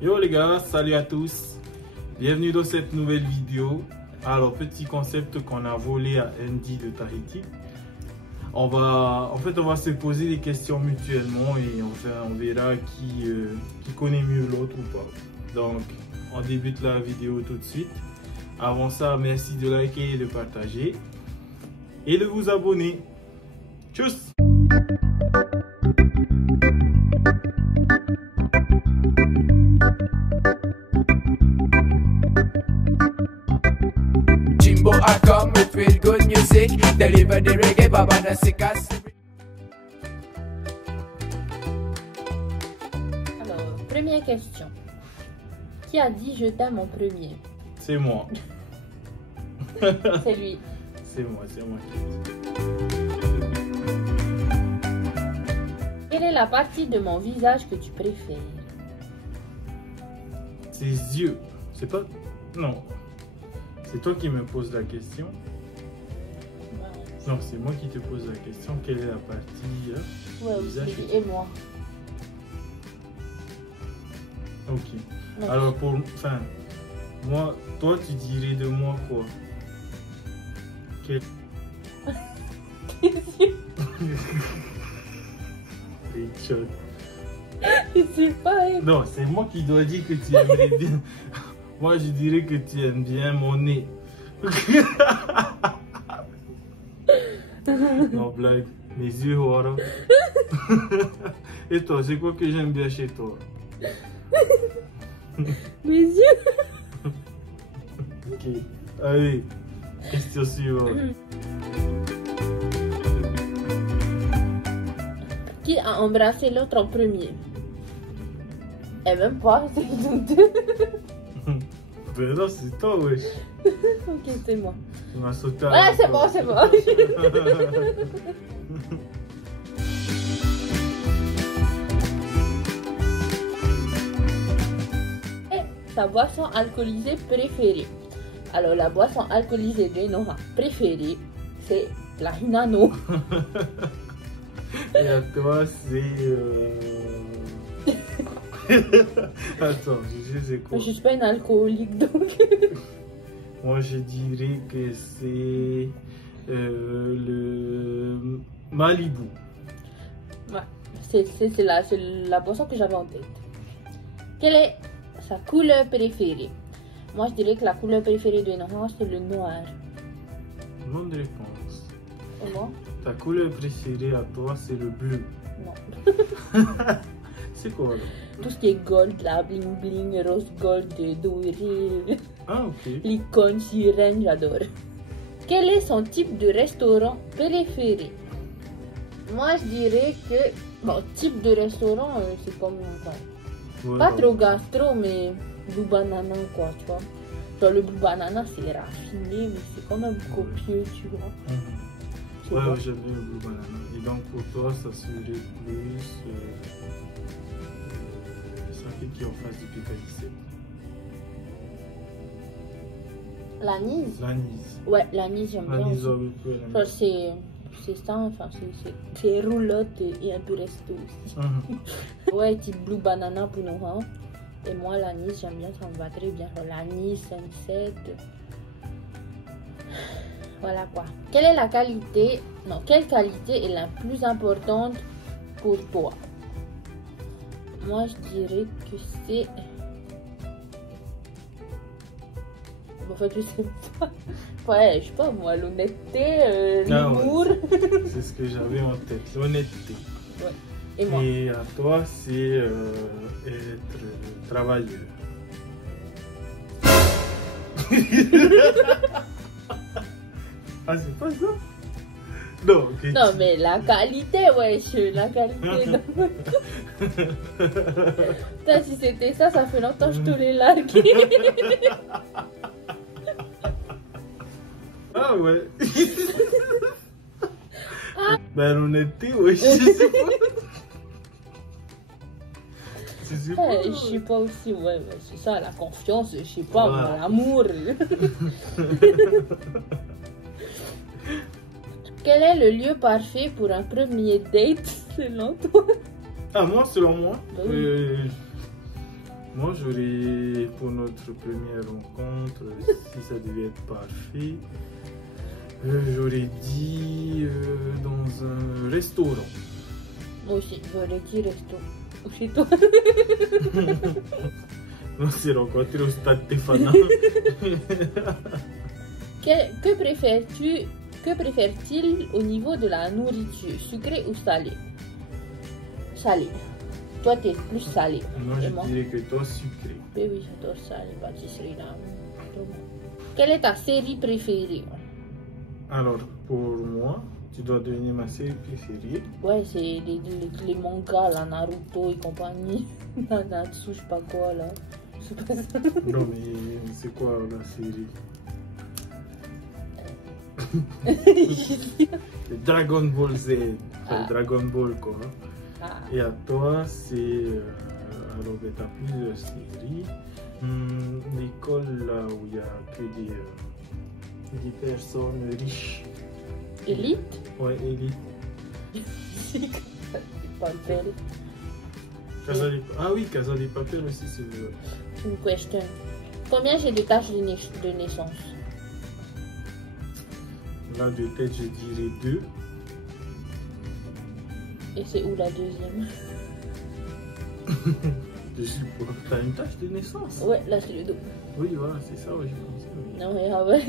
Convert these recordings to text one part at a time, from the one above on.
Yo les gars, salut à tous. Bienvenue dans cette nouvelle vidéo. Alors, petit concept qu'on a volé à Andy de Tahiti. On va se poser des questions mutuellement et on verra qui connaît mieux l'autre ou pas. Donc, on débute la vidéo tout de suite. Avant ça, merci de liker et de partager et de vous abonner. Tchuss! Jimbo I come with real good music, deliver the reggae, baba the sickest. Alors, première question. Qui a dit je t'aime en premier? C'est moi. C'est lui. C'est moi qui dis. Quelle est la partie de mon visage que tu préfères? Ses yeux. C'est pas... Non. C'est toi qui me poses la question. Non, c'est moi qui te pose la question. Quelle est la partie Ouais, visage aussi. Et moi. Ok. Non. Alors pour... Enfin... Moi... Toi, tu dirais de moi quoi? Quel... Richard. Je sais pas. Hein. Non, c'est moi qui dois dire que tu aimerais bien. Moi, je dirais que tu aimes bien mon nez. Non, blague. Mes yeux, voilà. Et toi, c'est quoi que j'aime bien chez toi? Mes yeux. Ok. Allez, question suivante. Qui a embrassé l'autre en premier? Et même pas, c'est nous deux. Ben non, c'est toi, wesh. Ok, c'est moi. Tu m'as sauté à Ah, la c'est fois. bon, c'est bon. Et sa boisson alcoolisée préférée. Alors, la boisson alcoolisée de Noah préférée, c'est la Hinano. Et à toi, c'est... Attends, je sais quoi. Je suis pas une alcoolique, donc... Moi, je dirais que c'est le Malibu. Ouais, c'est la boisson que j'avais en tête. Quelle est sa couleur préférée? Moi, je dirais que la couleur préférée de Noah, c'est le noir. Bonne réponse. Et moi? Ta couleur préférée à toi, c'est le bleu. Non. C'est quoi là? Tout ce qui est gold, là, bling bling, rose gold, doré, Ah, ok. licorne, sirène, j'adore. Quel est son type de restaurant préféré? Moi, je dirais que... Bon, type de restaurant, c'est comme... Enfin, Ouais, pas non. trop gastro, mais Blue Banana, quoi, tu vois. Genre, le Blue Banana, c'est raffiné, mais c'est quand même copieux, tu vois. Mhm. C'est Ouais, bon. ouais, j'aime bien le blue banana. Et donc pour toi, ça serait plus... ça fait qui en face du Picardie. L'anis? L'anis. Ouais, l'anis, j'aime bien L'anis, aussi. Genre, c'est ça, enfin, c'est roulotte et un peu resto aussi. Ouais, type Blue Banana pour nous, hein. Et moi, l'anis, j'aime bien, ça me va très bien. Genre, l'anis, sunset. Voilà quoi. Quelle est la qualité, non, quelle qualité est la plus importante pour toi? Moi, je dirais que c'est... En fait, je sais pas. Ouais, je sais pas moi, l'honnêteté, l'humour. Ouais, c'est ce que j'avais en tête, l'honnêteté. Ouais. Et moi? Et à toi, c'est être travailleur. Ah, c'est pas ça? Non, ok. Non, mais la qualité, wesh, la qualité. Putain, si c'était ça, ça fait longtemps que je te l'ai largué. Ah ouais. Ben l'honnêteté, ouais, je sais pas. Je sais pas. Je sais pas aussi, ouais, c'est ça, la confiance, je sais pas, moi, Ouais. l'amour. Quel est le lieu parfait pour un premier date selon toi? Ah, moi, selon moi, Oui. Moi, j'aurais, pour notre première rencontre, si ça devait être parfait, j'aurais dit dans un restaurant. Moi aussi, j'aurais dit resto. Ou chez toi. On s'est rencontrés au stade Tefana. Que préfère-t-il au niveau de la nourriture, sucrée ou salée? Salée. Toi, t'es plus salé. Moi, je dirais que toi, sucré. Oui, oui, j'adore salé, pâtisserie là. Quelle est ta série préférée? Alors, pour moi, tu dois devenir ma série préférée. Ouais, c'est les mangas, la Naruto et compagnie. Nanatsu, je sais pas quoi là. Non, mais c'est quoi la série? C'est Dragon Ball Z. Enfin, Dragon Ball quoi. Ah. Et à toi, c'est. Alors, tu as plusieurs séries. L'école là où il n'y a que des personnes riches. Élite? Ouais, élite. C'est pas belle. Ah oui, Casa de Papel aussi, c'est vrai. Une question. Combien j'ai de taches de naissance? Là, de tête, je dirais 2. Et c'est où la deuxième? Je suppose. T'as une tache de naissance? Ouais, là c'est le dos. Oui, voilà, c'est ça, oui, je pensais. Oui. Non, mais avec.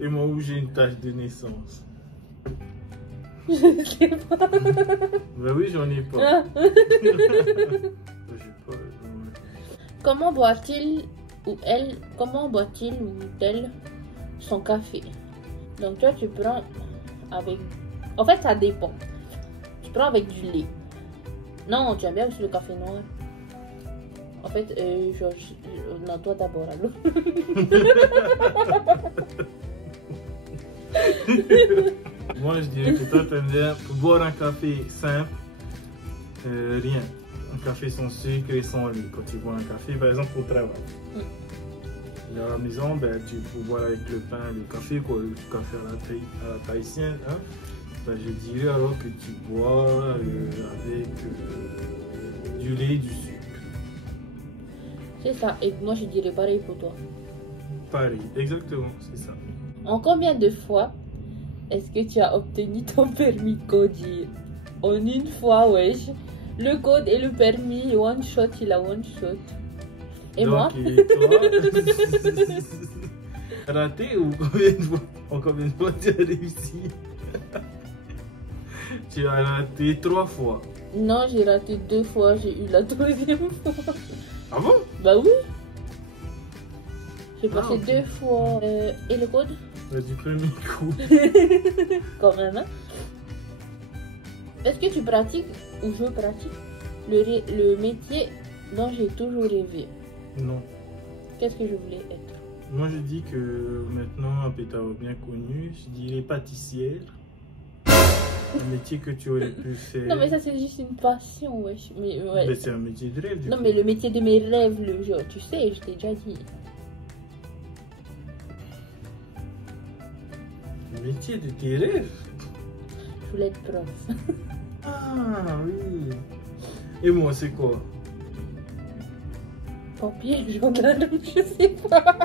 Et moi, où j'ai une tache de naissance? Je sais pas. Ben oui, j'en ai pas. Comment boit-il ou elle son café? Donc toi, tu prends avec... En fait, ça dépend. Tu prends avec du lait. Non, tu aimes bien aussi le café noir. En fait, non, toi d'abord, alors. Moi, je dirais que toi, t'aimes bien boire un café simple, rien. Un café sans sucre et sans lait. Quand tu bois un café, par exemple, au travail. Et à la maison, ben, tu peux boire avec le pain, le café, quoi, le café à la tahitienne. Hein. Ben, je dirais alors que tu bois avec du lait et du sucre. C'est ça, et moi je dirais pareil pour toi. Pareil, exactement, c'est ça. En combien de fois est-ce que tu as obtenu ton permis de conduire? En une fois, wesh. Le code et le permis, one shot, il a one shot. Et donc, moi et toi, raté ou combien de fois? En combien de fois tu as réussi? Tu as raté 3 fois. Non, j'ai raté 2 fois, j'ai eu la 3e fois. Ah bon? Bah oui. J'ai passé 2 fois. Et le code? Du premier coup. Quand même, hein? Est-ce que tu pratiques ou je pratique le métier dont j'ai toujours rêvé? Non. Qu'est-ce que je voulais être? Moi, je dis que maintenant, un pétard bien connu, je dirais pâtissière. Un métier que tu aurais pu faire. Non, mais ça, c'est juste une passion, wesh. Mais ouais. Mais c'est un métier de rêve. Non, mais le métier de mes rêves, le jour, tu sais, je t'ai déjà dit. Le métier de tes rêves? Je voulais être prof. Ah oui. Et moi, c'est quoi? Pompier, gendarme, je sais pas.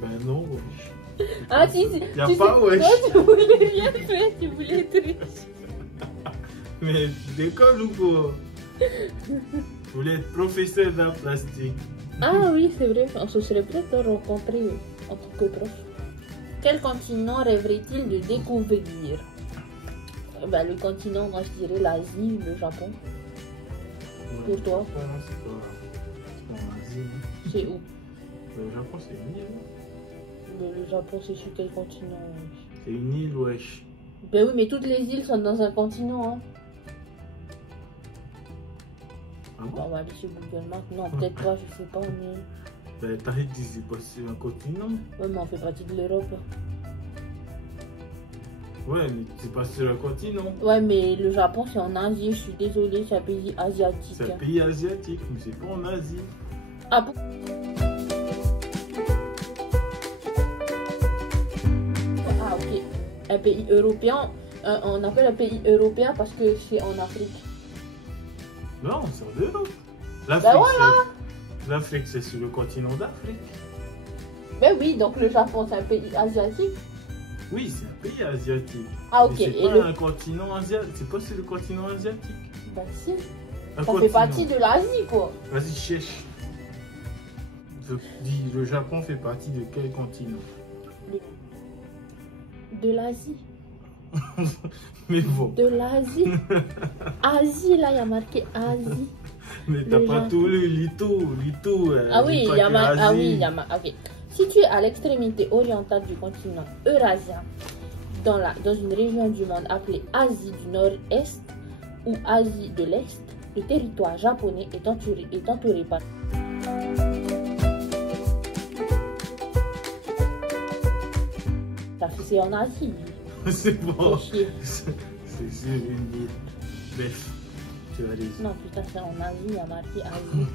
Ben non, wesh. Ah si, Y'a pas, wesh. Toi, tu voulais rien faire, tu voulais être riche. Mais d'école ou quoi? Je voulais être professeur d'art plastique. Ah oui, c'est vrai, on se serait peut-être rencontrés en tant que prof. Quel continent rêverait-il de découvrir? Ben, le continent, moi je dirais l'Asie, le Japon. Ouais, pour toi? C'est pas en Asie. C'est où? Le Japon, c'est une île. Mais le Japon, c'est sur quel continent? C'est une île, wesh. Ben oui, mais toutes les îles sont dans un continent. Hein. Ah bon? On va aller sur Google Maps. Non, peut-être pas, je sais pas, mais... Ben, Tahiti, c'est pas sur un continent. Ouais, mais on fait partie de l'Europe. Ouais, mais c'est pas sur un continent. Ouais, mais le Japon, c'est en Asie. Je suis désolée, c'est un pays asiatique. C'est un pays asiatique, mais c'est pas en Asie. Ah bon? Ah, ok. Un pays européen. On appelle un pays européen parce que c'est en Afrique. Non, c'est en Europe. Ben voilà. L'Afrique, c'est sur le continent d'Afrique. Ben oui, donc le Japon, c'est un pays asiatique. Oui, c'est un pays asiatique. Ah, ok. Mais c'est Et pas le... un continent asiatique. C'est pas sur le continent asiatique. Ben si. Un Ça fait continent. partie de l'Asie, quoi. Vas-y, cherche. Je dis, le Japon fait partie de quel continent? De l'Asie. Mais bon. De l'Asie. Asie, là, il y a marqué Asie. Mais t'as Le pas Japon. tout le lito. Ah oui, il y a ah oui, il y a ok. Situé à l'extrémité orientale du continent eurasien, dans une région du monde appelée Asie du Nord-Est ou Asie de l'Est, le territoire japonais est entouré par... C'est en Asie. C'est bon. Fais chier. C'est sur une île. Bref, tu as raison. Non, putain, c'est en Asie, il y a marqué Asie.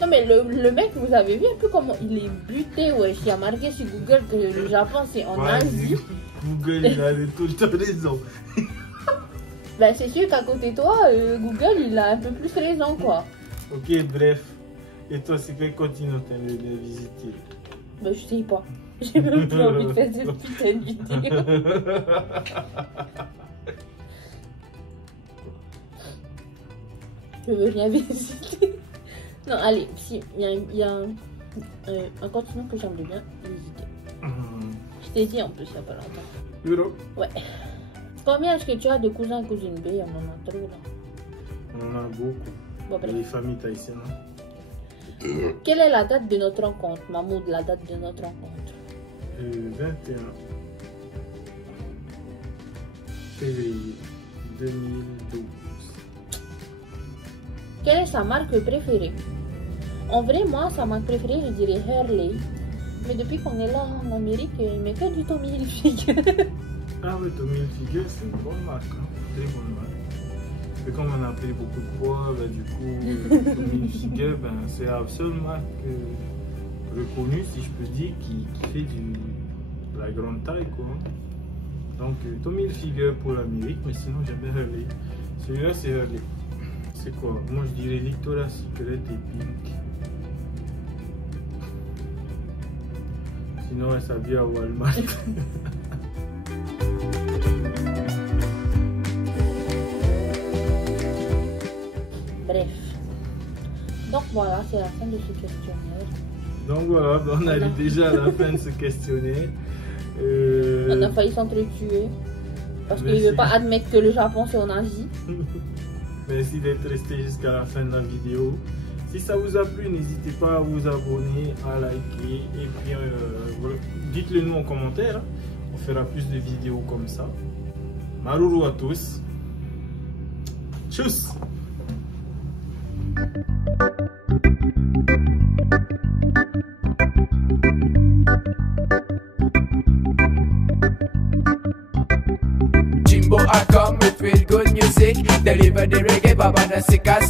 Non, mais le mec, vous avez vu un peu comment il est buté, ouais. Il y a marqué sur Google que le Japon, c'est en Asie. Google, il a tout le temps raison. Ben, c'est sûr qu'à côté de toi, Google, il a un peu plus raison, quoi. Ok, bref. Et toi, c'est quel continent t'aimerais bien visiter? Ben, je sais pas. J'ai même plus envie de faire cette putain de vidéo. Je veux rien visiter. Non, allez, si, il y a un continent que j'aimerais bien visiter. Je t'ai dit en plus, il n'y a pas longtemps. Europe. Ouais. Combien est-ce que tu as de cousins et cousines? B, on en a trop là. On en a beaucoup. Bon, bref. Les familles tahitiennes. Quelle est la date de notre rencontre, Mahmoud, la date de notre rencontre? 21 février 2012. Quelle est sa marque préférée? En vrai, moi, sa marque préférée, je dirais Hurley. Mais depuis qu'on est là en Amérique, il met que du Tommy Hilfiger. Ah oui, Tommy Hilfiger, c'est une bonne marque. Hein? Très bonne marque. Et comme on a pris beaucoup de poids, ben, du coup, Tommy Hilfiger, ben, c'est la seule marque reconnue, si je peux dire, qui fait de la grande taille, quoi. Donc, Tommy Hilfiger pour l'Amérique, mais sinon, j'aime bien Hurley. Celui-là, c'est Hurley. C'est quoi? Moi, je dirais Victoria's Secret et Pink. Sinon, elle s'habille à Walmart. Bref. Donc voilà, c'est la fin de ce questionnaire. Donc voilà, on arrive déjà à la fin de ce questionnaire. On a failli s'entretuer. Parce qu'il ne Merci. veut pas admettre que le Japon c'est en Asie. Merci d'être resté jusqu'à la fin de la vidéo. Si ça vous a plu, n'hésitez pas à vous abonner, à liker. Et puis, dites-le nous en commentaire. Hein. On fera plus de vidéos comme ça. Maruru à tous. Tchuss! Jimbo I come with real good music. Deliver the reggae, Baba Nasika.